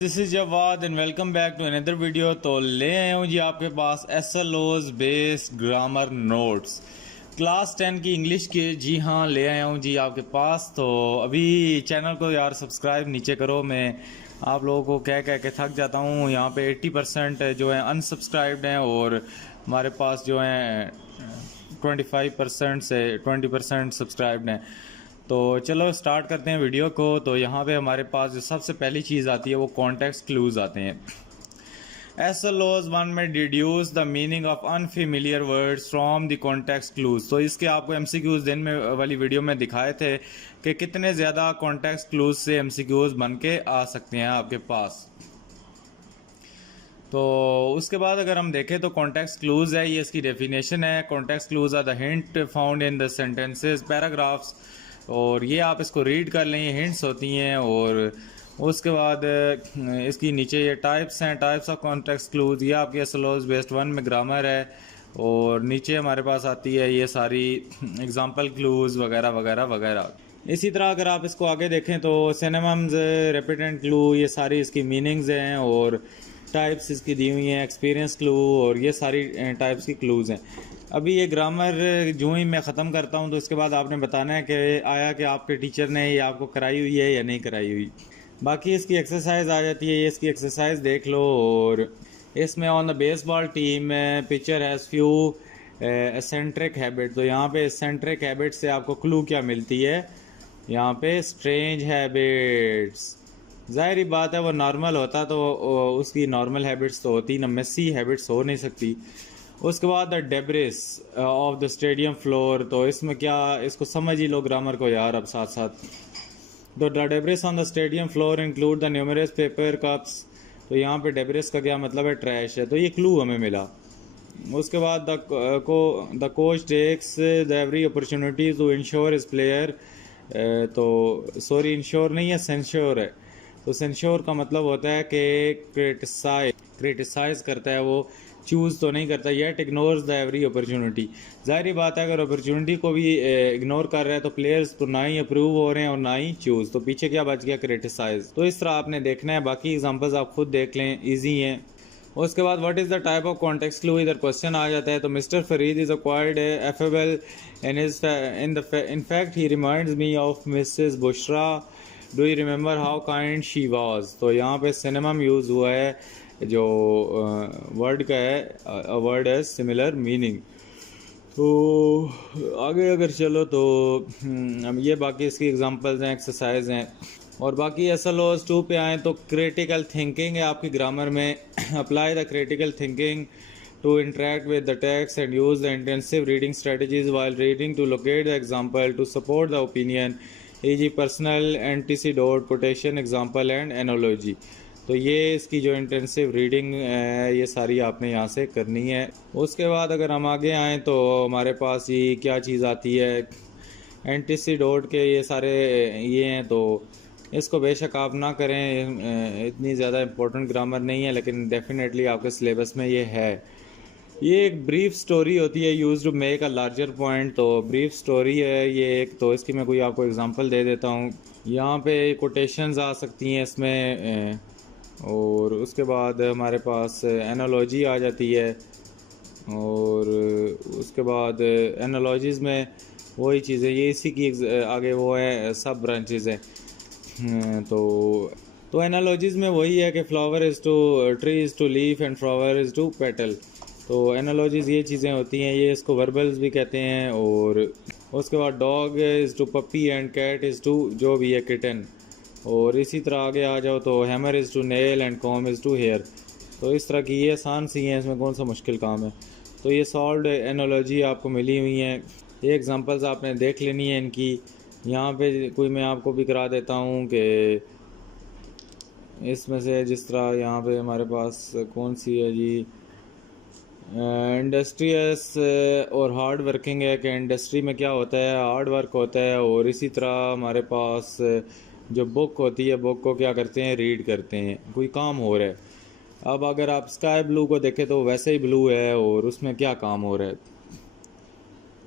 This is Jawad and welcome back to another video. तो ले आया हूँ जी आपके पास SLOs based grammar notes class 10 की इंग्लिश के। जी हाँ, ले आया हूँ जी आपके पास। तो अभी चैनल को यार सब्सक्राइब नीचे करो। मैं आप लोगों को कह कह के थक जाता हूँ। यहाँ पे 80% जो है अनसब्सक्राइब्ड हैं और हमारे पास जो हैं 25% से 20% सब्सक्राइब्ड हैं। तो चलो स्टार्ट करते हैं वीडियो को। तो यहाँ पे हमारे पास जो सबसे पहली चीज़ आती है वो कॉन्टेक्स्ट क्लूज आते हैं। SLOs वन में deduce the meaning of unfamiliar words from the context clues. तो इसके आपको MCQs दिन में वाली वीडियो में दिखाए थे कि कितने ज़्यादा कॉन्टेक्स्ट क्लूज से MCQs बन के आ सकते हैं आपके पास। तो उसके बाद अगर हम देखें तो कॉन्टेक्स्ट क्लूज है, ये इसकी डेफिनेशन है। Context clues are the hint found in the sentences paragraphs. और ये आप इसको रीड कर लें, हिंट्स होती हैं। और उसके बाद इसकी नीचे ये टाइप्स हैं, टाइप्स ऑफ कॉन्टेक्स्ट क्लूज। ये आपके SLOs बेस्ड वन में ग्रामर है। और नीचे हमारे पास आती है ये सारी एग्जांपल क्लूज वगैरह वगैरह वगैरह। इसी तरह अगर आप इसको आगे देखें तो सिनोनिम्स, रेपिटेंट क्लू, ये सारी इसकी मीनिंग्स हैं। और टाइप्स इसकी दी हुई हैं, एक्सपीरियंस क्लू, और ये सारी टाइप्स की क्लूज़ हैं। अभी ये ग्रामर जो ही मैं ख़त्म करता हूँ तो इसके बाद आपने बताना है कि आया कि आपके टीचर ने ये आपको कराई हुई है या नहीं कराई हुई। बाकी इसकी एक्सरसाइज आ जाती है, ये इसकी एक्सरसाइज देख लो। और इसमें on the baseball team picture has few eccentric habit. तो यहाँ पे एसेंट्रिक हैबिट से आपको क्लू क्या मिलती है? यहाँ पे स्ट्रेंज हैबिट्स। ज़ाहिर बात है वो नॉर्मल होता तो उसकी नॉर्मल हैबिट्स तो होती ना, मेसी हैबिट्स हो नहीं सकती। उसके बाद the debris of the stadium floor. तो इसमें क्या, इसको समझ ही लो ग्रामर को यार अब साथ साथ। तो the debris on the stadium floor include the numerous paper cups. तो यहाँ पे डेब्रिस का क्या मतलब है? ट्रैश है। तो ये क्लू हमें मिला। उसके बाद the coach takes the every opportunity to ensure is player. तो सॉरी, इंश्योर नहीं है, सेंश्योर है। तो सेंश्योर का मतलब होता है कि क्रिटिसाइज करता है वो, चूज़ तो नहीं करता। Yet ignores the every opportunity. ज़ाहिर बात है अगर अपॉर्चुनिटी को भी इग्नोर कर रहा है तो प्लेयर्स तो ना ही अप्रूव हो रहे हैं और ना ही चूज़। तो पीछे क्या बच गया? क्रिटिसाइज। तो इस तरह आपने देखना है, बाकी एग्जांपल्स आप खुद देख लें, ईजी हैं। उसके बाद what is the type of context clue, इधर क्वेश्चन आ जाता है। तो mister Farid is acquired affable in fact he reminds me of Mrs Bushra. Do you remember how kind she was. तो यहाँ पे सिनेमम यूज़ हुआ है, जो वर्ड का है, वर्ड है सिमिलर मीनिंग। तो आगे अगर चलो तो हम ये बाकी इसकी एग्जांपल्स हैं, एक्सरसाइज हैं। और बाकी SLOs 2 पे आएँ तो क्रिटिकल थिंकिंग है आपकी ग्रामर में। Apply the critical thinking to interact with the text and use the intensive reading strategies while reading to locate the example to support the opinion, e.g. Personal anecdote, quotation, example and analogy. तो ये इसकी जो intensive reading है ये सारी आपने यहाँ से करनी है। उसके बाद अगर हम आगे आएँ तो हमारे पास ये क्या चीज़ आती है? एंटीसीडोट के ये सारे ये हैं। तो इसको बेशक आप ना करें, इतनी ज़्यादा इम्पोर्टेंट ग्रामर नहीं है, लेकिन डेफिनेटली आपके सिलेबस में ये है। ये एक ब्रीफ स्टोरी होती है, use to make a larger point. तो ब्रीफ स्टोरी है ये एक। तो इसकी मैं कोई आपको एग्जांपल दे देता हूँ। यहाँ पे कोटेशंस आ सकती हैं इसमें। और उसके बाद हमारे पास एनालॉजी आ जाती है। और उसके बाद एनालॉजीज़ में वही चीज़ें, ये इसी की आगे वो है, सब ब्रांचेज़ हैं। तो एनालॉजीज़ में वही है कि flower is to tree is to leaf and flower is to petal. तो एनालॉजीज़ ये चीज़ें होती हैं, ये इसको वर्बल्स भी कहते हैं। और उसके बाद dog is to puppy and cat is to जो भी है किटन। और इसी तरह आगे आ जाओ तो hammer is to nail and comb is to hair. तो इस तरह की ये आसान सी हैं, इसमें कौन सा मुश्किल काम है। तो ये सॉल्व एनालॉजी आपको मिली हुई हैं। ये एग्जांपल्स आपने देख लेनी है इनकी। यहाँ पे कोई मैं आपको भी करा देता हूँ कि इसमें से जिस तरह यहाँ पे हमारे पास कौन सी है जी, इंडस्ट्रियस और हार्ड वर्किंग है कि इंडस्ट्री में क्या होता है? हार्ड वर्क होता है। और इसी तरह हमारे पास जो बुक होती है, बुक को क्या करते हैं? रीड करते हैं, कोई काम हो रहा है। अब अगर आप स्काई ब्लू को देखें तो वैसे ही ब्लू है और उसमें क्या काम हो रहा है।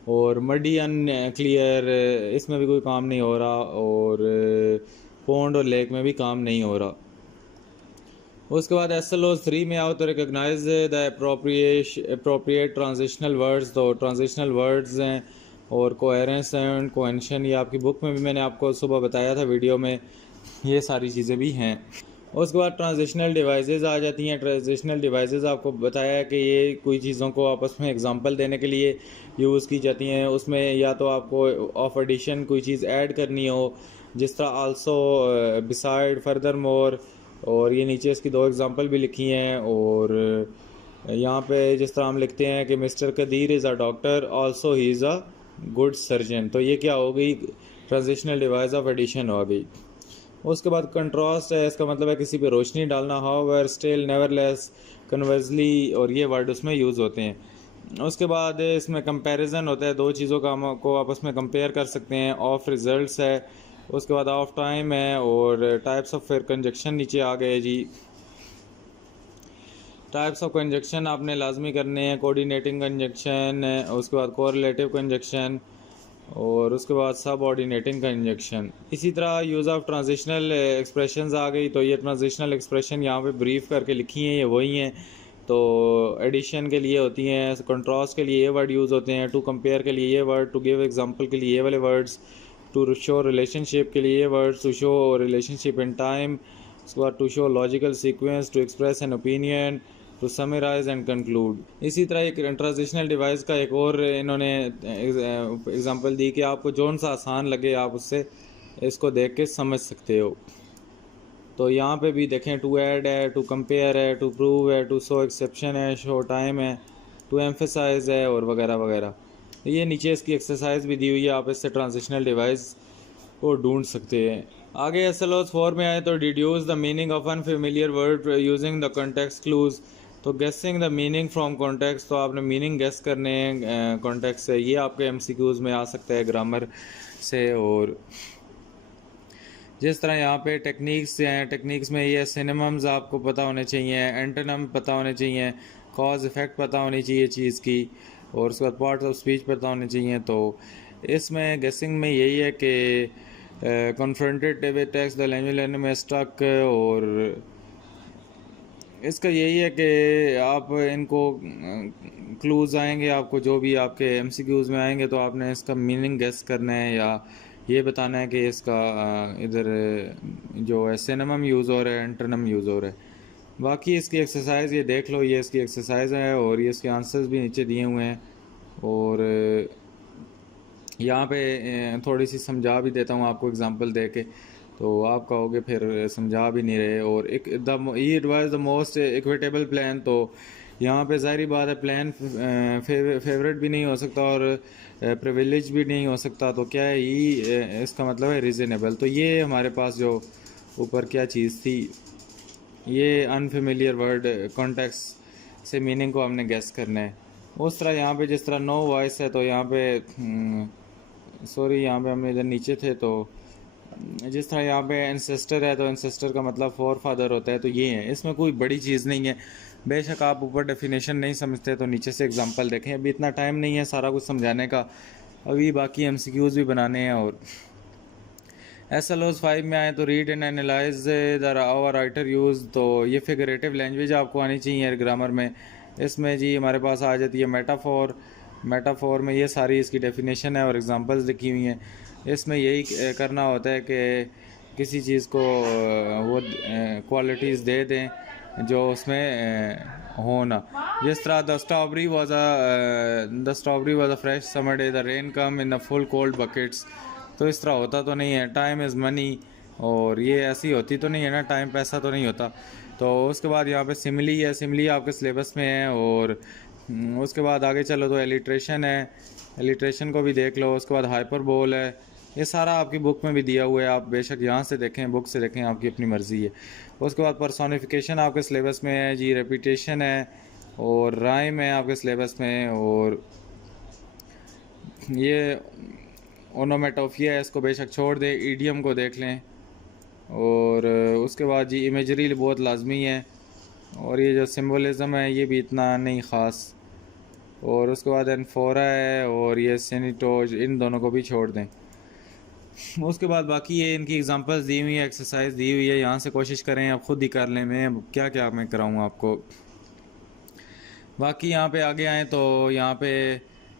और मडी अनक्लियर, इसमें भी कोई काम नहीं हो रहा। और पॉन्ड और लेक में भी काम नहीं हो रहा। उसके बाद SLO 3 में आओ तो recognize the appropriate transitional words, तो ट्रांजिशनल वर्ड्स हैं और कोहेरेंस एंड कोहेंशन, ये आपकी बुक में भी मैंने आपको सुबह बताया था वीडियो में, ये सारी चीज़ें भी हैं। उसके बाद ट्रांजिशनल डिवाइसेस आ जाती हैं। ट्रांजिशनल डिवाइसेस आपको बताया है कि ये कोई चीज़ों को आपस में एग्जांपल देने के लिए यूज़ की जाती हैं। उसमें या तो आपको ऑफ एडिशन कोई चीज़ ऐड करनी हो, जिस तरह आल्सो, बिसाइड, फर्दर मोर, और ये नीचे इसकी 2 एग्जांपल भी लिखी हैं। और यहाँ पे जिस तरह हम लिखते हैं कि mister Qadir is a doctor, also he is a good surgeon, तो ये क्या हो गई, ट्रांजिशनल डिवाइस ऑफ एडिशन हो गई। उसके बाद कंट्रास्ट है, इसका मतलब है किसी पे रोशनी डालना। हाउएवर, स्टिल, नेवरलेस, कन्वर्सली, और ये वर्ड उसमें यूज़ होते हैं। उसके बाद इसमें कंपैरिजन होता है, 2 चीज़ों का को आपस में कंपेयर कर सकते हैं। ऑफ रिजल्ट्स है, उसके बाद ऑफ टाइम है, और टाइप्स ऑफ फिर कंजक्शन नीचे आ गए जी। टाइप्स ऑफ कंजक्शन आपने लाजमी करने हैं। कोऑर्डिनेटिंग कंजक्शन, उसके बाद कोरिलेटिव कंजक्शन, और उसके बाद सब ऑर्डिनेटिंग कंजक्शन। इसी तरह यूज़ ऑफ ट्रांजिशनल एक्सप्रेशंस आ गई, तो ये ट्रांजिशनल एक्सप्रेशन यहाँ पे ब्रीफ करके लिखी हैं, ये वही हैं। तो एडिशन के लिए होती हैं, कंट्रास्ट के लिए ये वर्ड यूज़ होते हैं, टू कंपेयर के लिए ये वर्ड, टू गिव एग्जांपल के लिए ये वाले वर्ड्स, टू शो रिलेशनशिप के लिए ये words, to show relationship in time, उसके बाद to show logical sequence, to express an opinion, to summarize and conclude. इसी तरह एक ट्रांजिशनल डिवाइस का एक और इन्होंने एग्जांपल दी कि आपको जौन सा आसान लगे आप उससे इसको देख के समझ सकते हो। तो यहाँ पे भी देखें, टू ऐड है, टू कंपेयर है, टू प्रूव है, टू शो एक्सेप्शन है, शो टाइम है, टू एम्फेसाइज है, और वगैरह वगैरह। ये नीचे इसकी एक्सरसाइज भी दी हुई है, आप इससे ट्रांजिशनल डिवाइस को ढूंढ सकते हैं। आगे SLO 4 में आए तो deduce the meaning of unfamiliar word using the context clues, तो गेसिंग द मीनिंग फ्रॉम कॉन्टेक्स्ट, तो आपने मीनिंग गेस करने हैं कॉन्टेक्स्ट से। ये आपके MCQs में आ सकता है ग्रामर से। और जिस तरह यहाँ पे टेक्निक्स हैं, टेक्निक्स में ये सिनोनिम्स आपको पता होने चाहिए, एंटोनिम पता होने चाहिए, कॉज इफ़ेक्ट पता होनी चाहिए चीज़ की, और उसके बाद पार्ट्स ऑफ स्पीच पता होने चाहिए। तो इसमें गेसिंग में यही है कि confronted with text the language learning में स्टक, और इसका यही है कि आप इनको क्लूज आएंगे, आपको जो भी आपके MCQs में आएंगे, तो आपने इसका मीनिंग गेस करना है, या ये बताना है कि इसका इधर जो है सिनोनिम यूज़ हो रहा है, एंटोनिम यूज़ हो रहा है। बाकी इसकी एक्सरसाइज ये देख लो, ये इसकी एक्सरसाइज है, और ये इसके आंसर्स भी नीचे दिए हुए हैं। और यहाँ पे थोड़ी सी समझा भी देता हूँ आपको एग्जांपल दे के, तो आप कहोगे फिर समझा भी नहीं रहे। और एक it was the most equitable plan, तो यहाँ पे ज़ाहिर बात है प्लान फेवरेट भी नहीं हो सकता और प्रिविलेज भी नहीं हो सकता। तो क्या है, ये इसका मतलब है रीज़नेबल। तो ये हमारे पास जो ऊपर क्या चीज़ थी, ये अनफेमिलियर वर्ड कॉन्टेक्स्ट से मीनिंग को हमने गेस करना है। उस तरह यहाँ पे जिस तरह नो वॉइस है, तो यहाँ पे सॉरी यहाँ पे हमने इधर नीचे थे, तो जिस तरह यहाँ पे एंसेस्टर है, तो एंसेस्टर का मतलब फोर फादर होता है। तो ये है, इसमें कोई बड़ी चीज़ नहीं है। बेशक आप ऊपर डेफिनेशन नहीं समझते तो नीचे से एग्जांपल देखें। अभी इतना टाइम नहीं है सारा कुछ समझाने का, अभी बाकी MCQs भी बनाने हैं। और SLOs 5 में आए तो read and analyze the our writer use, तो ये फिगरेटिव लैंग्वेज आपको आनी चाहिए ग्रामर में। इसमें जी हमारे पास आ जाती है मेटाफोर। मेटाफोर में ये सारी इसकी डेफिनेशन है और एग्जांपल्स लिखी हुई हैं। इसमें यही करना होता है कि किसी चीज़ को वो क्वालिटीज़ दे दें जो उसमें हो ना। जिस तरह the strawberry was a fresh summer day, the rain come in the full cold buckets. तो इस तरह होता तो नहीं है। टाइम इज़ मनी, और ये ऐसी होती तो नहीं है ना, टाइम पैसा तो नहीं होता। तो उसके बाद यहाँ पे सिमिली है, सिमिली आपके सिलेबस में है। और उसके बाद आगे चलो तो एलिट्रेशन है, एलिट्रेशन को भी देख लो। उसके बाद हाइपरबोल है, ये सारा आपकी बुक में भी दिया हुआ है, आप बेशक यहाँ से देखें, बुक से देखें, आपकी अपनी मर्ज़ी है। उसके बाद पर्सोनिफिकेशन आपके सिलेबस में है जी, रेपिटेशन है, और राइम है आपके सिलेबस में। और ये ओनोमेटोफिया है, इसको बेशक छोड़ दें, ईडियम को देख लें। और उसके बाद जी इमेजरी बहुत लाजमी है, और ये जो सिम्बोलिज़म है ये भी इतना नहीं ख़ास। और उसके बाद एनफोरा है और ये सेनिटोज, इन दोनों को भी छोड़ दें। उसके बाद बाकी ये इनकी एग्जांपल्स दी हुई है, एक्सरसाइज दी हुई है, यहाँ से कोशिश करें आप खुद ही कर लें। मैं क्या क्या मैं कराऊँ आपको। बाकी यहाँ पे आगे आए तो यहाँ पे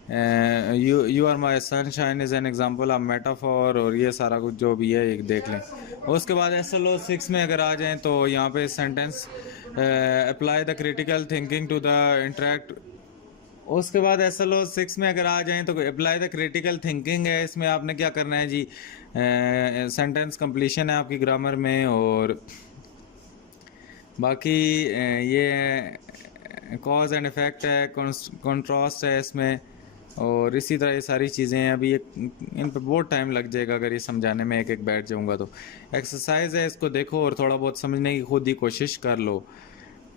you are my sunshine is an example of metaphor, और ये सारा कुछ जो भी है एक देख लें। उसके बाद SLO 6 में अगर आ जाएं तो यहाँ पे sentence apply the critical thinking to the interact. उसके बाद SLO 6 में अगर आ जाएं तो अप्लाई द क्रिटिकल थिंकिंग है, इसमें आपने क्या करना है जी, सेंटेंस कंप्लीशन है आपकी ग्रामर में, और बाकी ये कॉज एंड इफ़ेक्ट है, कंट्रास्ट है इसमें, और इसी तरह ये सारी चीज़ें हैं। अभी इन पर बहुत टाइम लग जाएगा अगर ये समझाने में एक एक बैठ जाऊंगा तो। एक्सरसाइज है, इसको देखो और थोड़ा बहुत समझने की खुद ही कोशिश कर लो।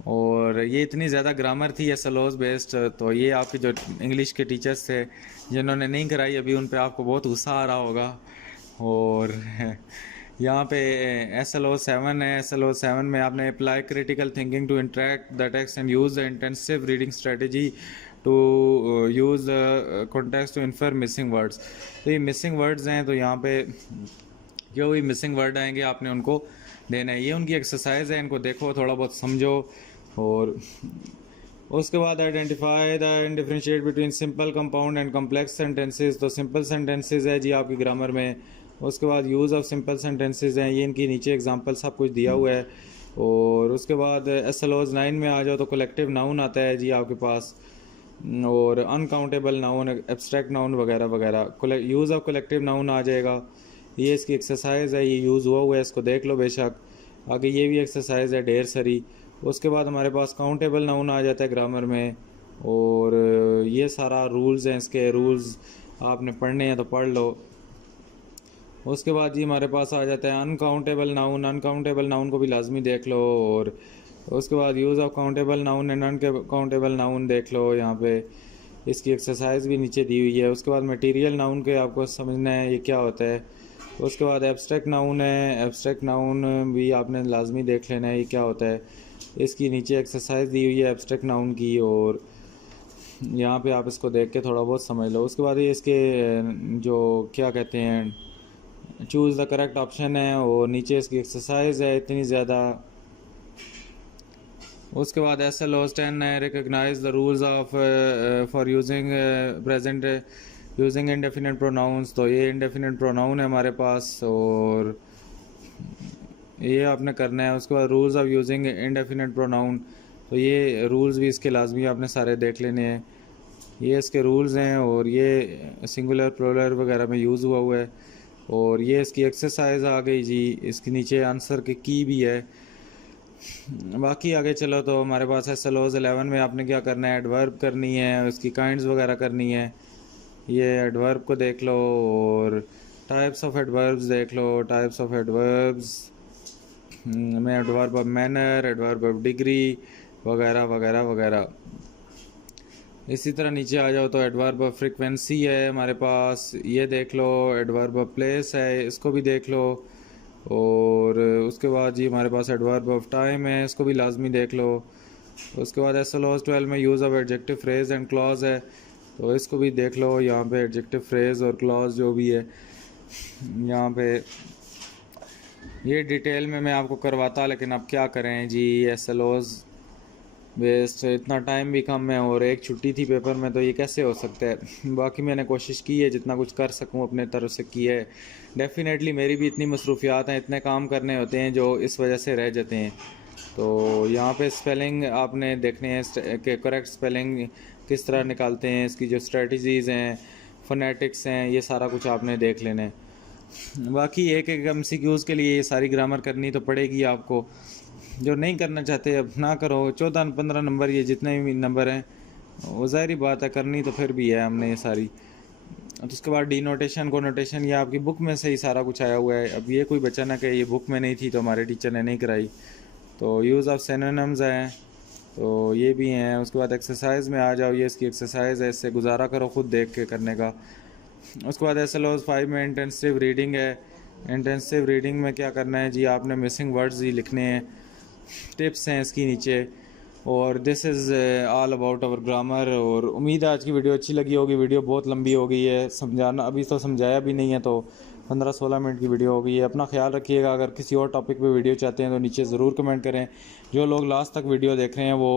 और ये इतनी ज़्यादा ग्रामर थी SLOs बेस्ड, तो ये आपके जो इंग्लिश के टीचर्स थे जिन्होंने नहीं कराई अभी, उन पे आपको बहुत गुस्सा आ रहा होगा। और यहाँ पे SLO 7 है। SLO 7 में आपने apply critical thinking to interact the text and use the intensive reading strategy to use the context to infer missing words. तो ये मिसिंग वर्ड्स हैं, तो यहाँ पे जो भी मिसिंग वर्ड आएंगे आपने उनको देना है। ये उनकी एक्सरसाइज है, इनको देखो, थोड़ा बहुत समझो। और उसके बाद identify the differentiate between simple, compound and complex sentences. तो सिंपल सेंटेंसेस है जी आपकी ग्रामर में। उसके बाद यूज़ ऑफ सिंपल सेंटेंसेस हैं, ये इनकी नीचे एग्जांपल सब कुछ दिया हुआ है। और उसके बाद SLOs 9 में आ जाओ तो कलेक्टिव नाउन आता है जी आपके पास, और अनकाउंटेबल नाउन, एब्स्ट्रैक्ट नाउन वगैरह वगैरह। यूज़ ऑफ कलेक्टिव नाउन आ जाएगा, ये इसकी एक्सरसाइज है, ये यूज़ हुआ है, इसको देख लो बेशक। आगे ये भी एक्सरसाइज है ढेर सारी। उसके बाद हमारे पास काउंटेबल नाउन आ जाता है ग्रामर में, और ये सारा रूल्स हैं, इसके रूल्स आपने पढ़ने हैं तो पढ़ लो। उसके बाद जी हमारे पास आ जाता है अनकाउंटेबल नाउन। अनकाउंटेबल नाउन को भी लाजमी देख लो। और उसके बाद use of countable noun and uncountable noun देख लो, यहाँ पे इसकी एक्सरसाइज भी नीचे दी हुई है। उसके बाद मटेरियल नाउन के आपको समझना है ये क्या होता है। उसके बाद एब्स्ट्रैक्ट नाउन है, एब्स्ट्रैक्ट नाउन भी आपने लाजमी देख लेना है ये क्या होता है। इसकी नीचे एक्सरसाइज दी हुई है एब्स्ट्रैक्ट नाउन की, और यहाँ पे आप इसको देख के थोड़ा बहुत समझ लो। उसके बाद ये इसके जो क्या कहते हैं, चूज़ द करेक्ट ऑप्शन है, और नीचे इसकी एक्सरसाइज है इतनी ज़्यादा। उसके बाद SLOs 10 है, recognize the rules of for using present using indefinite pronouns. तो ये इंडेफिनेट प्रोनाउन है हमारे पास, और ये आपने करना है। उसके बाद rules of using indefinite pronoun, तो ये रूल्स भी इसके लाजमी आपने सारे देख लेने हैं। ये इसके रूल्स हैं, और ये सिंगुलर प्लूरल वगैरह में यूज़ हुआ है। और ये इसकी एक्सरसाइज आ गई जी, इसके नीचे आंसर की भी है। बाकी आगे चलो तो हमारे पास SLOs 11 में आपने क्या करना है, एडवर्ब करनी है, उसकी काइंड्स वगैरह करनी है। ये एडवर्ब को देख लो, और टाइप्स ऑफ एडवर्ब्स देख लो। टाइप्स ऑफ एडवर्ब्स में adverb of manner, adverb of degree वगैरह वगैरह वगैरह। इसी तरह नीचे आ जाओ तो एडवर्ब ऑफ फ्रीक्वेंसी है हमारे पास, ये देख लो। एडवर्ब ऑफ प्लेस है, इसको भी देख लो। और उसके बाद जी हमारे पास एडवर्ब ऑफ टाइम है, इसको भी लाजमी देख लो। उसके बाद SLOs 12 में use of adjective phrase and clause है, तो इसको भी देख लो। यहाँ पे एडजेक्टिव फ्रेज और क्लॉज जो भी है यहाँ पे ये डिटेल में मैं आपको करवाता, लेकिन अब क्या करें जी, SLOs वेस्ट, इतना टाइम भी कम है और एक छुट्टी थी पेपर में, तो ये कैसे हो सकता है। बाकी मैंने कोशिश की है जितना कुछ कर सकूं अपने तरफ से की है। डेफिनेटली मेरी भी इतनी मसरूफियात हैं, इतने काम करने होते हैं जो इस वजह से रह जाते हैं। तो यहाँ पे स्पेलिंग आपने देखने हैं कि करेक्ट स्पेलिंग किस तरह निकालते हैं, इसकी जो स्ट्रेटजीज़ हैं, फोनेटिक्स हैं, ये सारा कुछ आपने देख लेना है। बाकी एक एक MCQs के लिए ये सारी ग्रामर करनी तो पड़ेगी आपको। जो नहीं करना चाहते अब ना करो। 14-15 नंबर ये जितने भी नंबर हैं वो ज़ाहिर बात है करनी तो फिर भी है हमने ये सारी। तो उसके बाद डिनोटेशन कोनोटेशन ये आपकी बुक में से ही सारा कुछ आया हुआ है। अब ये कोई बचा ना कि ये बुक में नहीं थी तो हमारे टीचर ने नहीं कराई। तो यूज़ ऑफ सिनोनिम्स हैं, तो ये भी हैं। उसके बाद एक्सरसाइज में आ जाओ, ये इसकी एक्सरसाइज है, इससे गुजारा करो खुद देख के करने का। उसके बाद SLOs 5 में इंटेंसिव रीडिंग है। इंटेंसिव रीडिंग में क्या करना है जी, आपने मिसिंग वर्ड्स ही लिखने हैं, टिप्स हैं इसकी नीचे। और this is all about our grammar. और उम्मीद है आज की वीडियो अच्छी लगी होगी। वीडियो बहुत लंबी हो गई है, समझाना अभी तो समझाया भी नहीं है, तो 15-16 मिनट की वीडियो हो गई है। अपना ख्याल रखिएगा। अगर किसी और टॉपिक पे वीडियो चाहते हैं तो नीचे ज़रूर कमेंट करें। जो लोग लास्ट तक वीडियो देख रहे हैं वो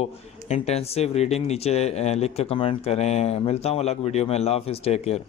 इंटेंसिव रीडिंग नीचे लिख के कमेंट करें। मिलता हूँ अलग वीडियो में। अल्लाह हाफ़िज़, टेक केयर।